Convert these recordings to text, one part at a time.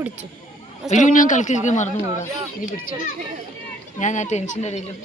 പിടിച്ചു. അയ്യോ, ഞാൻ കളിക്കാൻ മറന്നു പോടാ. നീ പിടിച്ചു. ഞാൻ ആ ടെൻഷൻ്റെ ഇടയിലും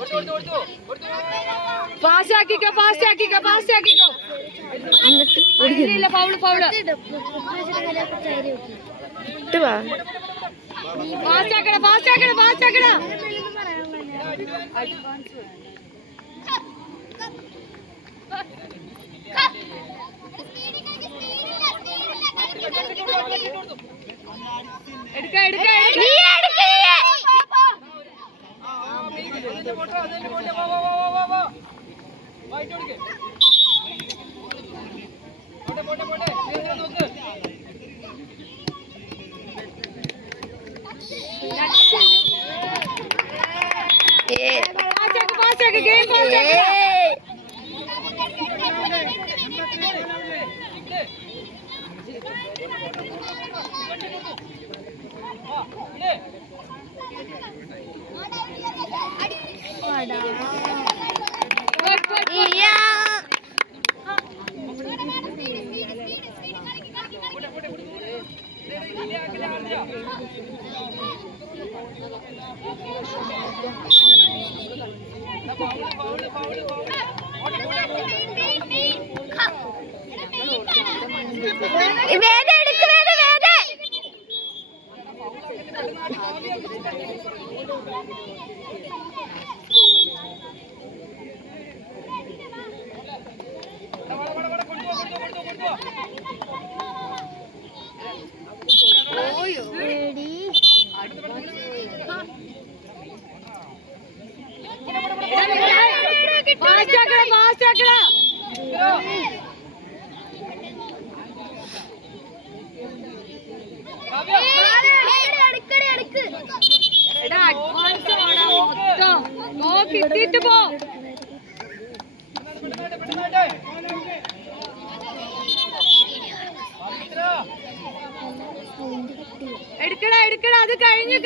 എടുക്കടാ അത് കഴിഞ്ഞു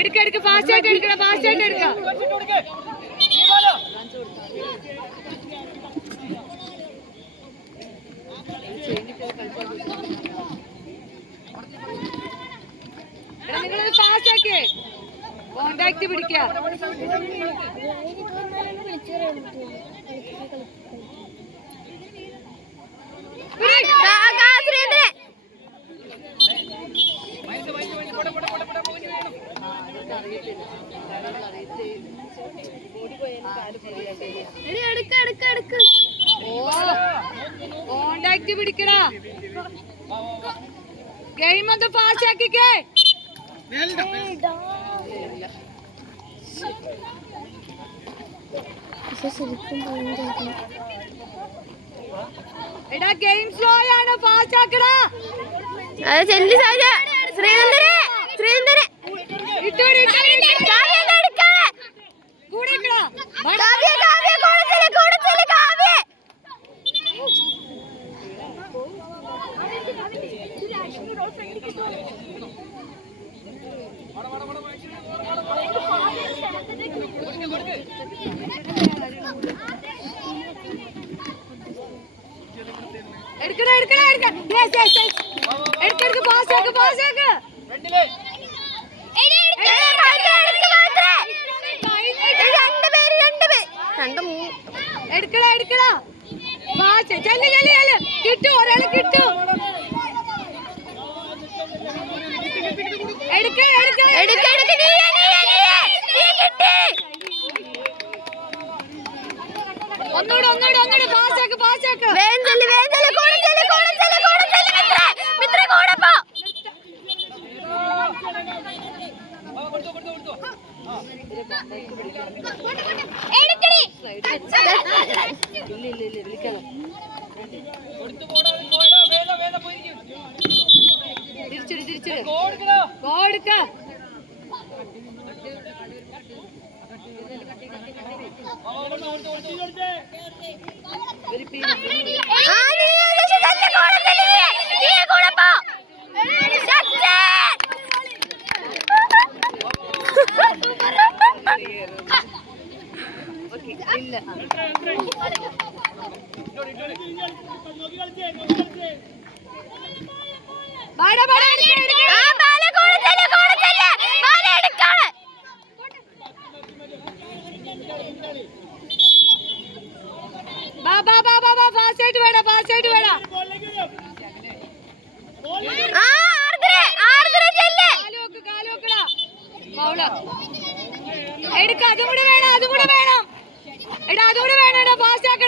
എടുക്ക ഫാസ്റ്റ് ആയിട്ട് എടുക്ക നിങ്ങളത് ഫാസ്റ്റ് ആക്കിയേ കോണ്ടാക്ട് പിടിക്കാം. കോണ്ടാക്ട് പിടിക്കടാ. ഗെയിം ഒന്ന് ഫാസ്റ്റ് ആക്കിക്കേ. എടാ ഗെയിം സ്ലോ ആണ്, ഫാസ്റ്റ് ആക്കടാ. അതെ ചെല്ലി സാജ ശ്രീനന്ദനെ ഇട്ടോടി കാവ്യ എടുക്കാ കൂടെക്കടാ. കാവ്യ കൊടുത്തില്ല കാവ്യ എടുക്കടാ എടുക്ക പാസ് ആക്ക് എടുക്കടാ കിട്ടു ഒരാളെ കിട്ടു. ഒന്നൂടെ പാസ് ആക്ക്. ഇല്ല എടുക്ക അതും കൂടെ വേണം അതും കൂടെ വേണം എടാ അതും കൂടെ വേണം എടാ പാസ് ആക്ക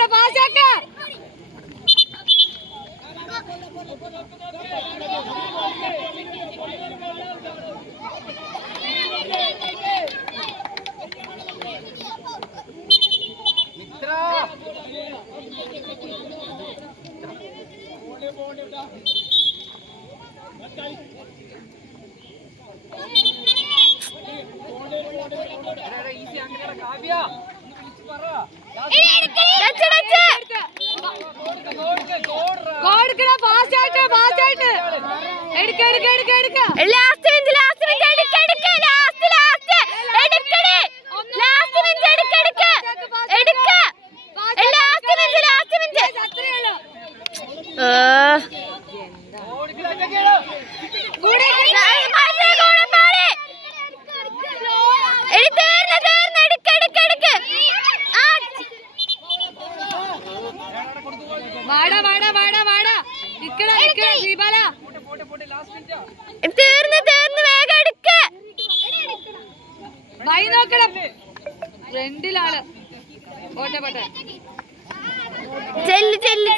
ചെല്ല്